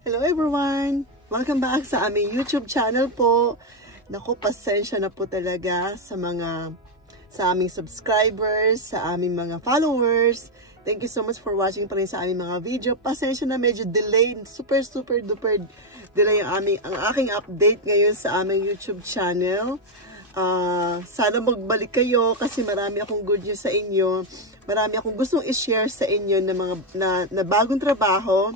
Hello everyone! Welcome back sa aming YouTube channel po. Naku, pasensya na po talaga sa aming subscribers, sa aming mga followers. Thank you so much for watching pa rin sa aming mga video. Pasensya na medyo delay, super duper delay ang aking update ngayon sa aming YouTube channel. Sana magbalik kayo kasi marami akong good news sa inyo. Marami akong gustong i-share sa inyo na bagong trabaho.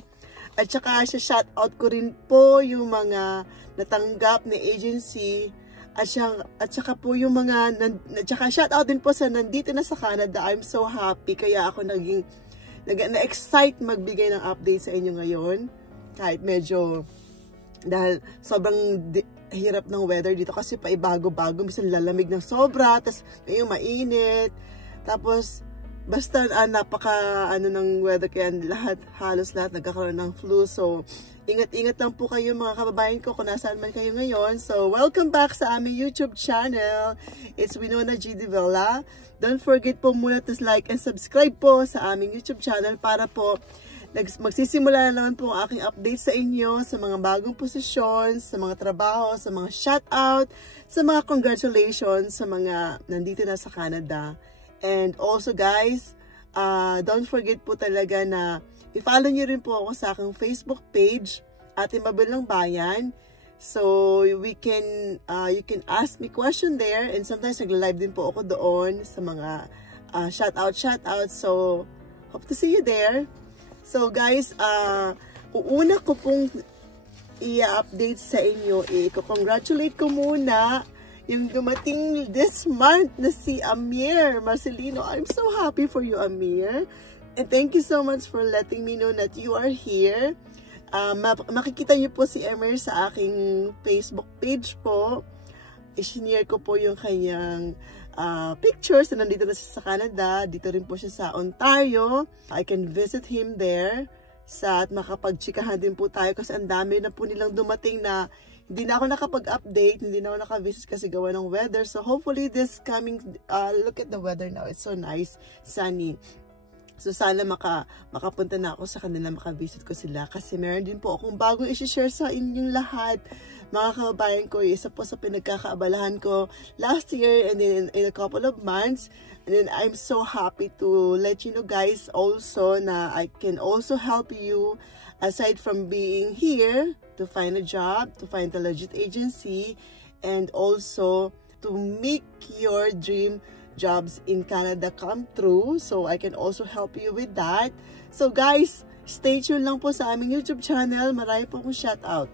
At saka shoutout ko rin po yung mga natanggap na agency. At saka po yung mga, shoutout din po sa nandito na sa Canada. I'm so happy. Kaya ako na-excite magbigay ng update sa inyo ngayon. Kahit medyo, dahil sobrang hirap ng weather dito kasi paibago-bago. Minsan lalamig ng sobra, tapos ngayon mainit. Tapos, basta napaka ng weather kaya halos lahat nagkakaroon ng flu. So, ingat-ingat lang po kayo mga kababayan ko kung nasaan man kayo ngayon. So, welcome back sa aming YouTube channel. It's Winona G. Divella. Don't forget po muna to like and subscribe po sa aming YouTube channel para po magsisimula na naman po ang aking update sa inyo sa mga bagong posisyon, sa mga trabaho, sa mga shoutout, sa mga congratulations sa mga nandito na sa Canada. And also guys, don't forget po talaga na i-follow nyo rin po ako sa aking Facebook page, Ate Mabel ng Bayan. So, you can ask me question there, and sometimes nag-live din po ako doon sa mga shoutout. So, hope to see you there. So guys, uuna ko pong i-update sa inyo, i-congratulate ko muna yung dumating this month na si Amir Marcelino. I'm so happy for you, Amir. And thank you so much for letting me know that you are here. Makikita niyo po si Amir sa aking Facebook page po. I-share ko po yung kanyang pictures na nandito na siya sa Canada. Dito rin po siya sa Ontario. I can visit him there. At makapag-chikahan din po tayo kasi ang dami na po nilang dumating na hindi na ako nakapag-update, hindi na ako nakavisit kasi gawa ng weather. So hopefully this coming, look at the weather now. It's so nice, sunny. So sana makapunta na ako sa kanila, makavisit ko sila. Kasi meron din po akong bagong i-share sa inyong lahat. Mga kababayan ko, isa po sa pinagkakaabalahan ko last year and then in a couple of months. And then I'm so happy to let you know guys also na I can also help you aside from being here to find a job, to find a legit agency, and also to make your dream jobs in Canada come true. So I can also help you with that. So guys, stay tuned lang po sa aming YouTube channel. Marami po akong shoutout.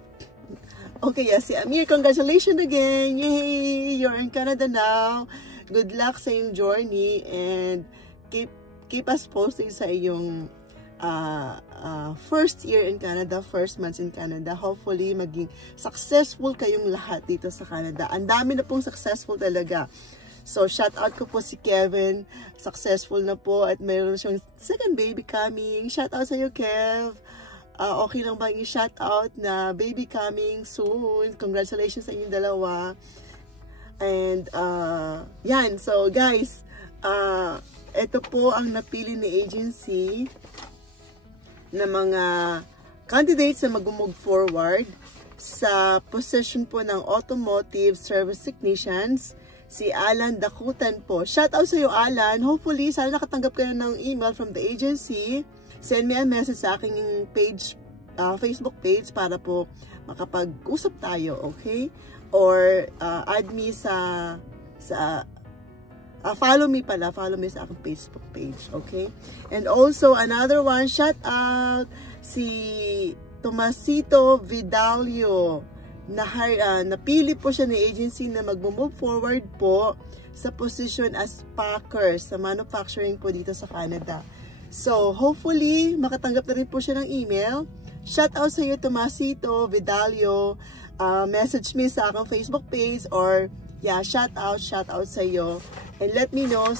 Okay, yes, si Amir, congratulations again. Yay! You're in Canada now. Good luck sa iyong journey and keep us posting sa iyong first year in Canada, first months in Canada. Hopefully, maging successful kayong lahat dito sa Canada. Ang dami na pong successful talaga. So, shout out ko po si Kevin. Successful na po at mayroon siyang second baby coming. Shout out sa iyo, Kev. Okay lang ba yung shout out na baby coming soon? Congratulations sa inyong dalawa. And, yan. So, guys, ito po ang napili ni agency na mga candidates na mag-move forward sa position po ng automotive service technicians. Si Alan Dakutan po. Shout out sa iyo, Alan. Hopefully, sana nakatanggap kayo ng email from the agency. Send me a message sa aking page, Facebook page para po makapag-usap tayo, okay? Or add me follow me sa aking Facebook page, okay? And also, another one, shout out si Tomasito Vidalio. Napili po siya ng agency na mag-move forward po sa position as packer sa manufacturing po dito sa Canada. So, hopefully, makatanggap na rin po siya ng email. Shout out sa iyo, Tomasito Vidalio. Message me sa aking Facebook page or, yeah, shout out sa iyo. And let me know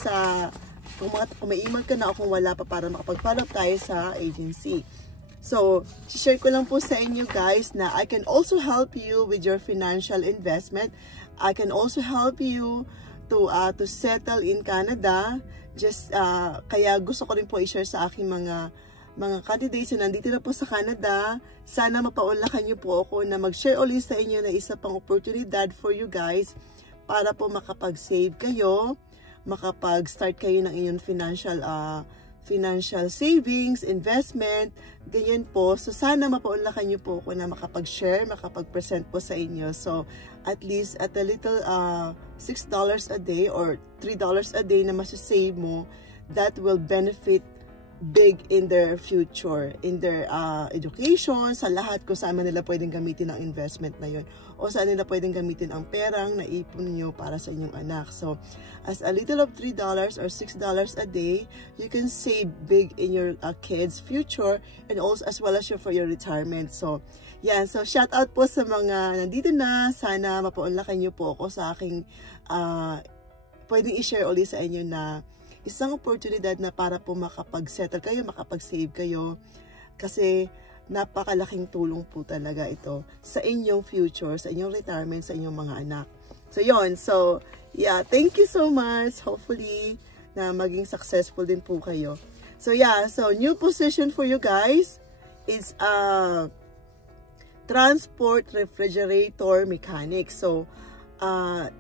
kung may email ka na o kung wala pa para makapag-follow tayo sa agency. So, share ko lang po sa inyo guys na I can also help you with your financial investment. I can also help you to settle in Canada. Kaya gusto ko rin po i-share sa aking mga mga candidates na nandito na po sa Canada, sana mapaunlakan niyo po ako na mag-share ulit sa inyo na isa pang oportunidad for you guys para po makapag-save kayo, makapag-start kayo ng inyong financial savings, investment, ganyan po. So, sana mapaunlakan niyo po ako na makapag-share, makapag-present po sa inyo. So, at least at a little $6 a day or $3 a day na masasave mo, that will benefit big in their future, in their education, sa lahat kung saan nila pwedeng gamitin ang investment na yun o saan nila pwedeng gamitin ang perang na ipon nyo para sa inyong anak. So, as a little of $3 or $6 a day, you can save big in your kids' future and also as well as for your retirement. So, yan. So, shout out po sa mga nandito na. Sana mapaunlakan nyo po ako sa aking pwedeng i-share ulit sa inyo na isang oportunidad na para po makapag-settle kayo, makapag-save kayo. Kasi napakalaking tulong po talaga ito sa inyong future, sa inyong retirement, sa inyong mga anak. So, yon. So, yeah, thank you so much. Hopefully, na maging successful din po kayo. So, yeah. So, new position for you guys is transport refrigerator mechanic. So,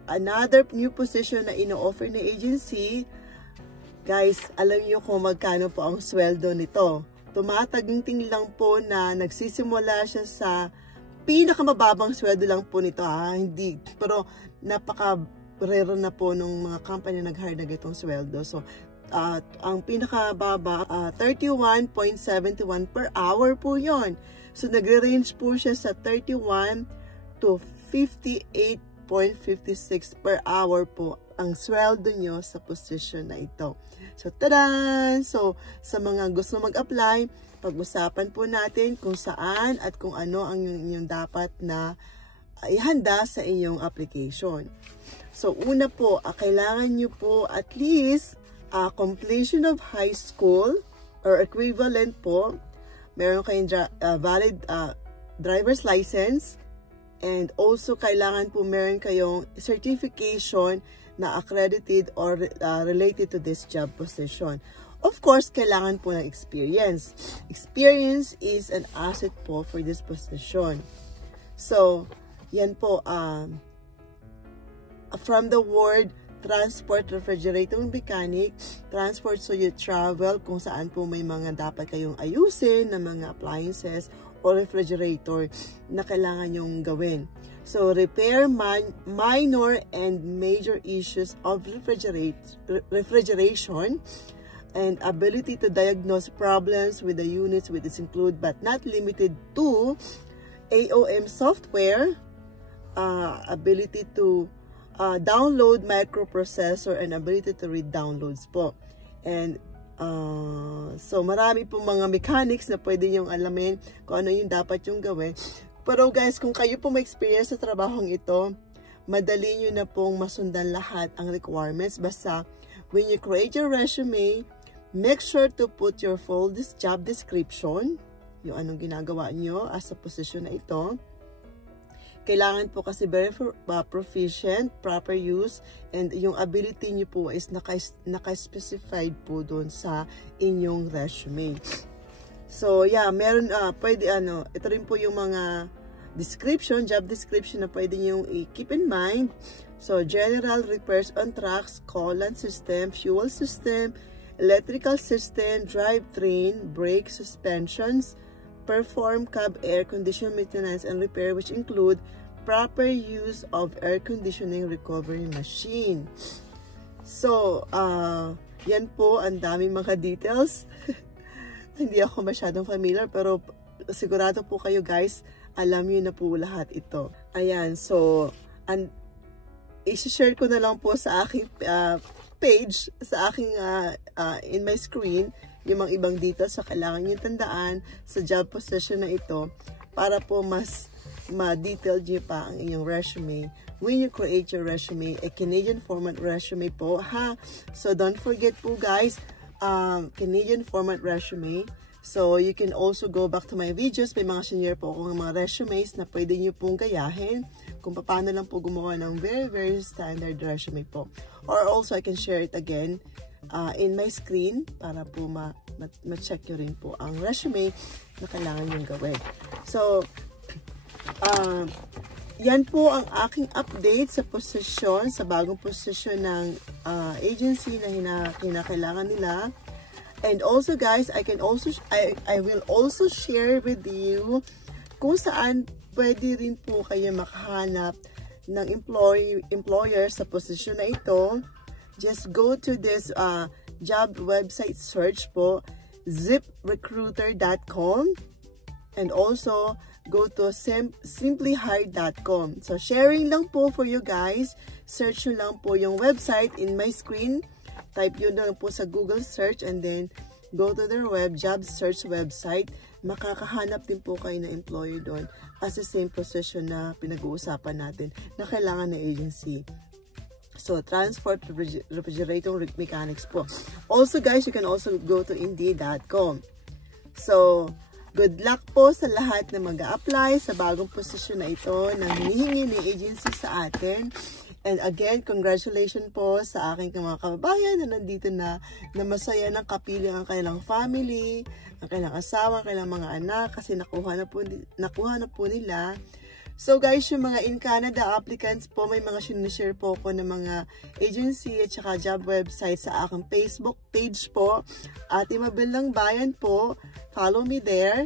another new position na ino-offer na agency. Guys, alam niyo kung magkano po ang sweldo nito. Tumataginting lang po na nagsisimula siya sa pinakamababang sweldo lang po nito. Hindi, pero napaka-rare na po nung mga company nag-hire na itong sweldo. So, ang pinakababa, 31.71 per hour po yon. So, nagre-range po siya sa 31 to 58.56 per hour po ang sweldo nyo sa position na ito. So, tadan! So, sa mga gusto mag-apply, pag-usapan po natin kung saan at kung ano ang inyong dapat na ihanda sa inyong application. So, una po, kailangan nyo po at least completion of high school or equivalent po. Meron kayong valid driver's license. And also, kailangan po meron kayong certification na accredited or related to this job position. Of course, kailangan po ng experience. Experience is an asset po for this position. So, yan po, from the word transport refrigerator mechanic, transport so you travel kung saan po may mga dapat kayong ayusin na mga appliances o refrigerator na kailangan yung gawin. So, repair minor and major issues of refrigeration and ability to diagnose problems with the units which is include but not limited to AOM software, ability to download microprocessor and ability to read downloads po. And so, marami po mga mechanics na pwede niyong alamin kung ano yung dapat yung gawin. Pero guys, kung kayo po may experience sa trabahong ito, madali nyo na pong masundan lahat ang requirements. Basta, when you create your resume, make sure to put your full job description, yung anong ginagawa nyo as a position na ito. Kailangan po kasi very proficient, proper use, and yung ability nyo po is naka-specified po doon sa inyong resume. So, yeah, meron, pwede, ito rin po yung mga description, job description na pwede nyo i-keep in mind. So, general repairs on trucks, coolant system, fuel system, electrical system, drivetrain, brake suspensions, perform cab air condition maintenance and repair which include proper use of air conditioning recovery machine. So, yan po, ang daming mga details. Hindi ako masyadong familiar pero sigurado po kayo guys, alam niyo na po lahat ito. Ayan, so, i-share ko na lang po sa aking page, sa aking in my screen, yung mga ibang details sa kailangan nyo tandaan sa job position na ito para po mas ma-detailed nyo pa ang inyong resume when you create your resume, a Canadian format resume po ha. So don't forget po guys, Canadian format resume. So you can also go back to my videos, may mga senior po akong mga resumes na pwede nyo pong gayahin kung paano lang po gumawa ng very standard resume po. Or also I can share it again in my screen para po ma-check nyo rin po ang resume na kailangan yung gawin. So, yan po ang aking update sa posisyon, sa bagong posisyon ng agency na kinakailangan nila. And also guys, I will also share with you kung saan pwede rin po kayo makahanap ng employer sa posisyon na ito. Just go to this job website search po, ziprecruiter.com, and also go to simplyhired.com. So sharing lang po for you guys. Search nyo lang po yung website in my screen. Type yun lang po sa Google search and then go to their job search website. Makakahanap din po kayo ng employer doon as the same position na pinag-uusapan natin na kailangan ng agency. So, transport, refrigerator, mechanics po. Also guys, you can also go to indeed.com. So, good luck po sa lahat na mag-a-apply sa bagong posisyon na ito na hinihingi ng agency sa atin. And again, congratulations po sa aking mga kababayan na nandito na masaya ng kapiling ang kanilang family, ang kanilang asawa, ang kanilang mga anak kasi nakuha na po nila. So guys, yung mga in Canada applicants po, may mga sinishare po ko ng mga agency at saka job website sa aking Facebook page po. Ate Mabel ng Bayan po, follow me there.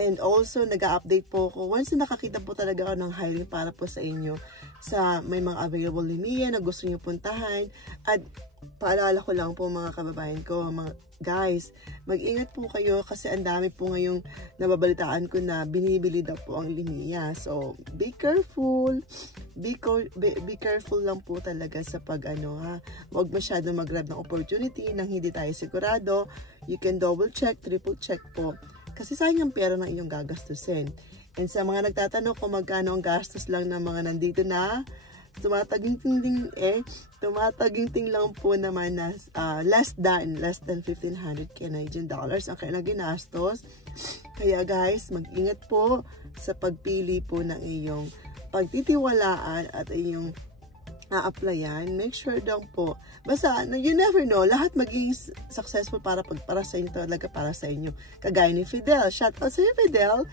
And also, nag-update po ko once na nakakita po talaga ako ng hiring para po sa inyo. Sa may mga available linya na gusto nyo puntahan. At paalala ko lang po mga kababayan ko, mga guys, mag-ingat po kayo kasi ang dami po ngayong nababalitaan ko na binibili daw po ang linya. So, be careful. Be careful lang po talaga sa huwag masyado mag-grab ng opportunity nang hindi tayo sigurado. You can double check, triple check po. Kasi sayang ang pera ng iyong gagastusin. And sa mga nagtatanong kung magkano ang gastos lang ng mga nandito na, tumataginting lang po naman na less than 1,500 Canadian dollars ang kailang ginastos. Kaya guys, mag-ingat po sa pagpili po ng iyong pagtitiwalaan at iyong a-applyan. Make sure daw po. Basta, you never know. Lahat magiging successful para sa inyo talaga para sa inyo. Kagaya ni Fidel. Shout out sa Fidel.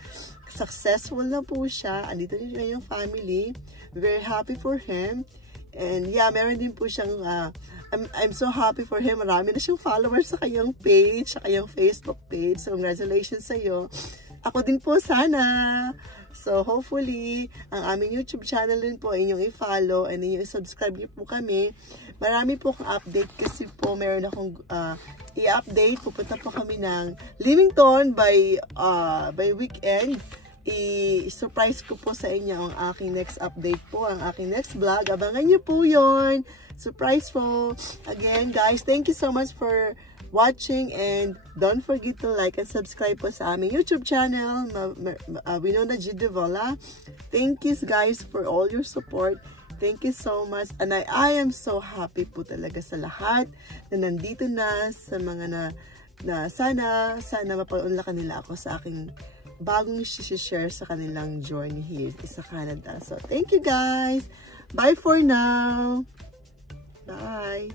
Successful na po siya. Andito niya yung family. Very happy for him. And yeah, meron din po siyang I'm so happy for him. Marami na siyang followers sa kanyang page, sa kanyang Facebook page. So, congratulations sa iyo. Ako din po sana. So, hopefully, ang aming YouTube channel din po inyong i-follow and inyong i-subscribe niyo po kami. Marami po akong update kasi po meron akong i-update. Pupunta po kami ng Leamington by weekend. I-surprise ko po sa inyo ang aking next update po, ang aking next vlog. Abangan niyo po yon. Surprise po. Again, guys, thank you so much for watching and don't forget to like and subscribe po sa aming YouTube channel, Winona G. Devola. Thank you guys for all your support. Thank you so much. And I am so happy po talaga sa lahat na nandito na, sa mga na sana mapaunlakan nila ako sa aking bagong share sa kanilang journey here sa Canada. So, thank you guys. Bye for now. Bye.